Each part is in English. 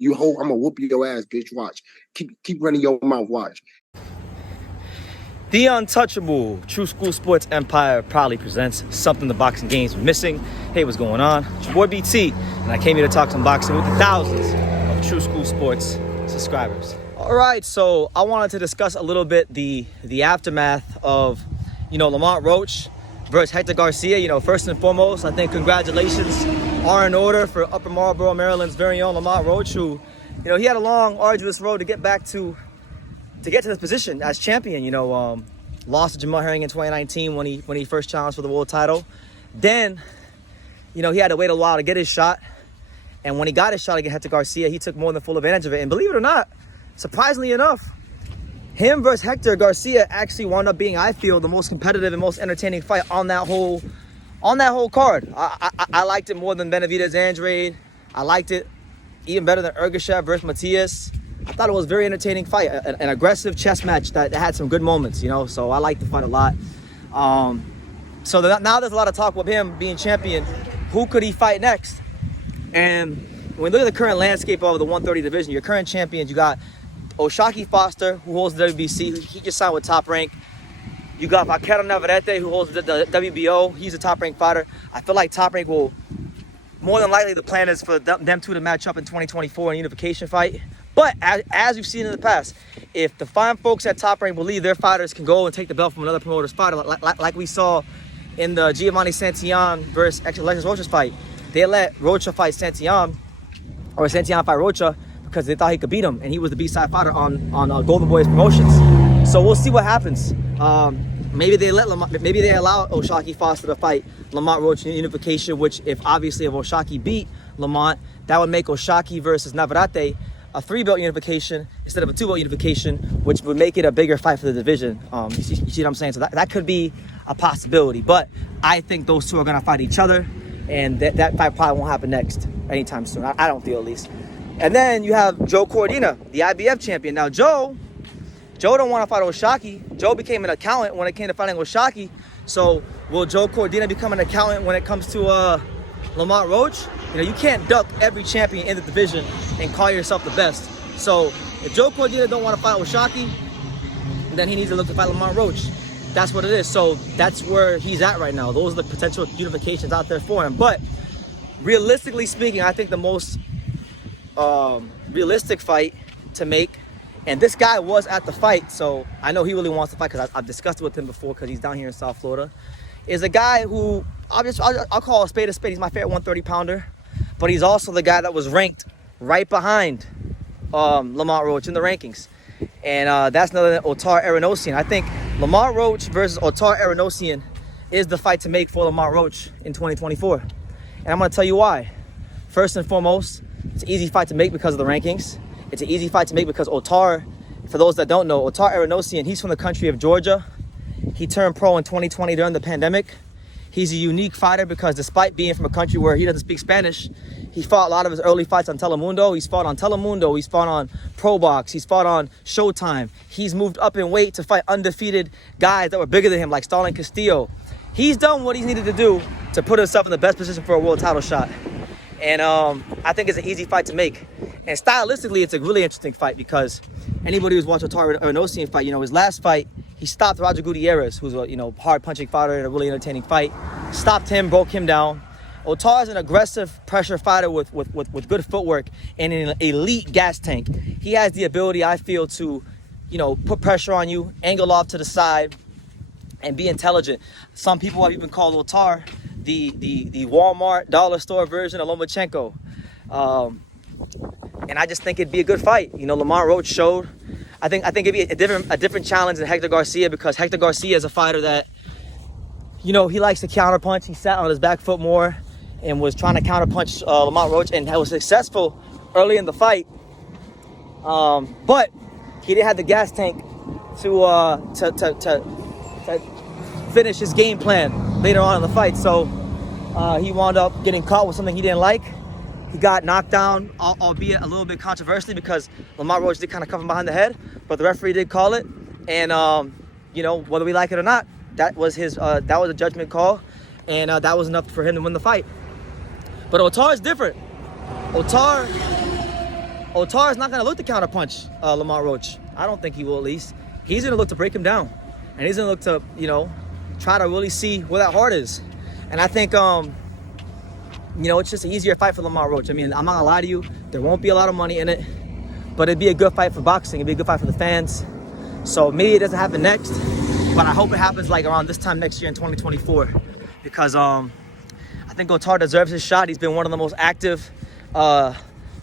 You hope I'm gonna whoop your ass, bitch. Watch. Keep running your mouth. Watch. The untouchable True School Sports Empire proudly presents something the boxing game's missing. Hey, what's going on? It's your boy BT, and I came here to talk some boxing with the thousands of True School Sports subscribers. All right, so I wanted to discuss a little bit the aftermath of, Lamont Roach versus Hector Garcia. First and foremost, I think congratulations are in order for Upper Marlboro, Maryland's very own Lamont Roach, who, he had a long, arduous road to get to this position as champion. Lost to Jamal Herring in 2019 when he first challenged for the world title. Then, he had to wait a while to get his shot. And when he got his shot against Hector Garcia, he took more than full advantage of it. And believe it or not, surprisingly enough, him versus Hector Garcia actually wound up being, I feel, the most competitive and most entertaining fight on that whole card. I liked it more than Benavidez Andrade. I liked it even better than Ergashev versus Matias. I thought it was a very entertaining fight, an aggressive chess match that had some good moments, so I liked the fight a lot. So now there's a lot of talk with him being champion. Who could he fight next? And when we look at the current landscape of the 130 division, your current champions, you got O'Shaquie Foster, who holds the WBC. He just signed with Top Rank. You got Vaquero Navarrete, who holds the WBO. He's a Top Rank fighter. I feel like Top Rank will, more than likely, the plan is for them two to match up in 2024 in a unification fight. But as we've seen in the past, if the fine folks at Top Rank believe their fighters can go and take the belt from another promoter's fighter, like we saw in the Giovanni Santillan versus Alexis Rocha's fight, they let Rocha fight Santillan, or Santillan fight Rocha, because they thought he could beat him, and he was the B-side fighter on Golden Boys Promotions. So we'll see what happens. Maybe they allow O'Shaquie Foster to fight Lamont Roach in unification, which if O'Shaquie beat Lamont, that would make O'Shaquie versus Navarrete a 3-belt unification instead of a 2-belt unification, which would make it a bigger fight for the division. You see what I'm saying? So that could be a possibility. But I think those two are going to fight each other, and that fight probably won't happen anytime soon. I don't feel, at least. And then you have Joe Cordina, the IBF champion. Now, Joe don't want to fight O'Shaquie. Joe became an accountant when it came to fighting O'Shaquie. So will Joe Cordina become an accountant when it comes to Lamont Roach? You can't duck every champion in the division and call yourself the best. So if Joe Cordina don't want to fight O'Shaquie, then he needs to look to fight Lamont Roach. That's what it is. So that's where he's at right now. Those are the potential unifications out there for him. But realistically speaking, I think the most realistic fight to make, and this guy was at the fight, so I know he really wants to fight because I've discussed it with him before because he's down here in South Florida, is a guy who I'll call a spade a spade. He's my favorite 130-pounder, but he's also the guy that was ranked right behind Lamont Roach in the rankings. And that's none other than Otar Eranosyan. I think Lamont Roach versus Otar Eranosyan is the fight to make for Lamont Roach in 2024. And I'm going to tell you why. First and foremost, it's an easy fight to make because of the rankings. It's an easy fight to make because Otar, for those that don't know, Otar Eranosyan, he's from the country of Georgia. He turned pro in 2020 during the pandemic. He's a unique fighter because despite being from a country where he doesn't speak Spanish, he fought a lot of his early fights on Telemundo. He's fought on Telemundo. He's fought on Pro Box. He's fought on Showtime. He's moved up in weight to fight undefeated guys that were bigger than him, like Stalin Castillo. He's done what he's needed to do to put himself in the best position for a world title shot. And I think it's an easy fight to make. And stylistically, it's a really interesting fight because anybody who's watched Otar Eranosyan fight, his last fight, he stopped Roger Gutierrez, who's a hard-punching fighter in a really entertaining fight. Stopped him, broke him down. Otar is an aggressive pressure fighter with good footwork and an elite gas tank. He has the ability, I feel, to, put pressure on you, angle off to the side, and be intelligent. Some people have even called Otar the Walmart dollar store version of Lomachenko. And I just think it'd be a good fight. Lamont Roach showed. I think it'd be a different challenge than Hector Garcia because Hector Garcia is a fighter that, he likes to counterpunch. He sat on his back foot more and was trying to counterpunch Lamont Roach and was successful early in the fight. But he didn't have the gas tank to finish his game plan later on in the fight. So he wound up getting caught with something he didn't like. He got knocked down, albeit a little bit controversially because Lamont Roach did kind of cover him behind the head, but the referee did call it. And, whether we like it or not, that was a judgment call, and that was enough for him to win the fight. But Otar is different. Otar Otar is not going to look to counterpunch Lamont Roach. I don't think he will, at least. He's going to look to break him down. And he's going to look to, you know, try to really see where that heart is. And I think, you know, it's just an easier fight for Lamont Roach. I mean, I'm not going to lie to you. There won't be a lot of money in it. But it'd be a good fight for boxing. It'd be a good fight for the fans. So maybe it doesn't happen next. But I hope it happens like around this time next year in 2024. Because I think Otar deserves his shot. He's been one of the most active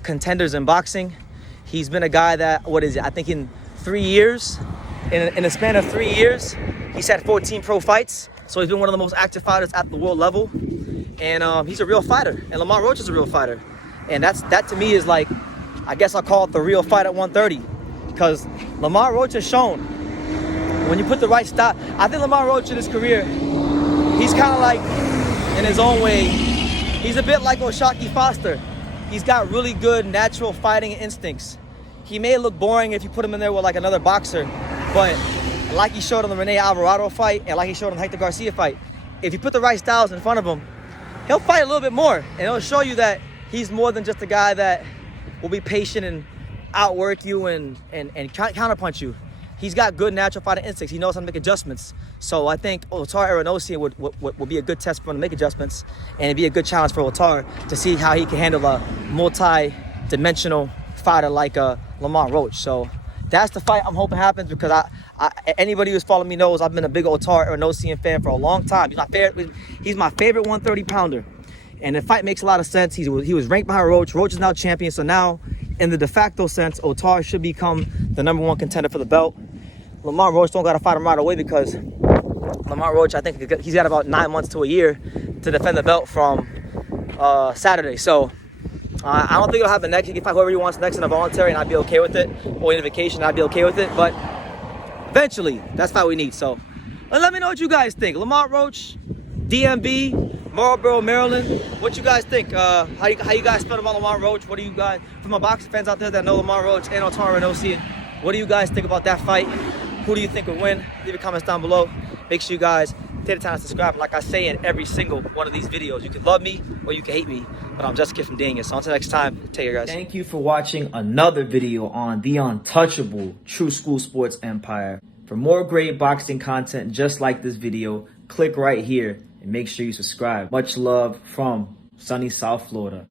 contenders in boxing. He's been a guy that, what is it? I think in 3 years, in a span of 3 years, he's had 14 pro fights. So he's been one of the most active fighters at the world level. And he's a real fighter. And Lamont Roach is a real fighter. And that to me is like, I guess I'll call it the real fight at 130. Because Lamont Roach has shown, when you put the right style, I think Lamont Roach in his career, he's kind of like, in his own way, he's a bit like O'Shaquie Foster. He's got really good natural fighting instincts. He may look boring if you put him in there with like another boxer, but like he showed on the Rene Alvarado fight and like he showed on the Hector Garcia fight, if you put the right styles in front of him, he'll fight a little bit more. And it'll show you that he's more than just a guy that will be patient and outwork you and counterpunch you. He's got good natural fighting instincts. He knows how to make adjustments. So I think Otar Eranosyan would be a good test for him to make adjustments, and it'd be a good challenge for Otar to see how he can handle a multi-dimensional fighter like Lamont Roach. So that's the fight I'm hoping happens, because anybody who's following me knows I've been a big Otar Eranosyan fan for a long time. He's my favorite 130 pounder. And the fight makes a lot of sense. He was ranked behind Roach. Roach is now champion. So now, in the de facto sense, Otar should become the #1 contender for the belt. Lamont Roach don't got to fight him right away, because Lamont Roach, I think he's got about 9 months to a year to defend the belt from Saturday. So I don't think it'll happen next. He can fight whoever he wants next in a voluntary, and I'd be okay with it. Or in a vacation, I'd be okay with it. But eventually, that's what we need. So let me know what you guys think. Lamont Roach, DMB, Marlboro, Maryland. What you guys think? How you guys feel about Lamont Roach? What do you guys, for my boxing fans out there that know Lamont Roach and Otar Eranosyan, what do you guys think about that fight? Who do you think would win? Leave your comments down below. Make sure you guys take the time to subscribe. Like I say in every single one of these videos, you can love me or you can hate me, but I'm just a kid from Daniel. So until next time, take care, guys. Thank you for watching another video on the untouchable True School Sports Empire. For more great boxing content just like this video, click right here and make sure you subscribe. Much love from sunny South Florida.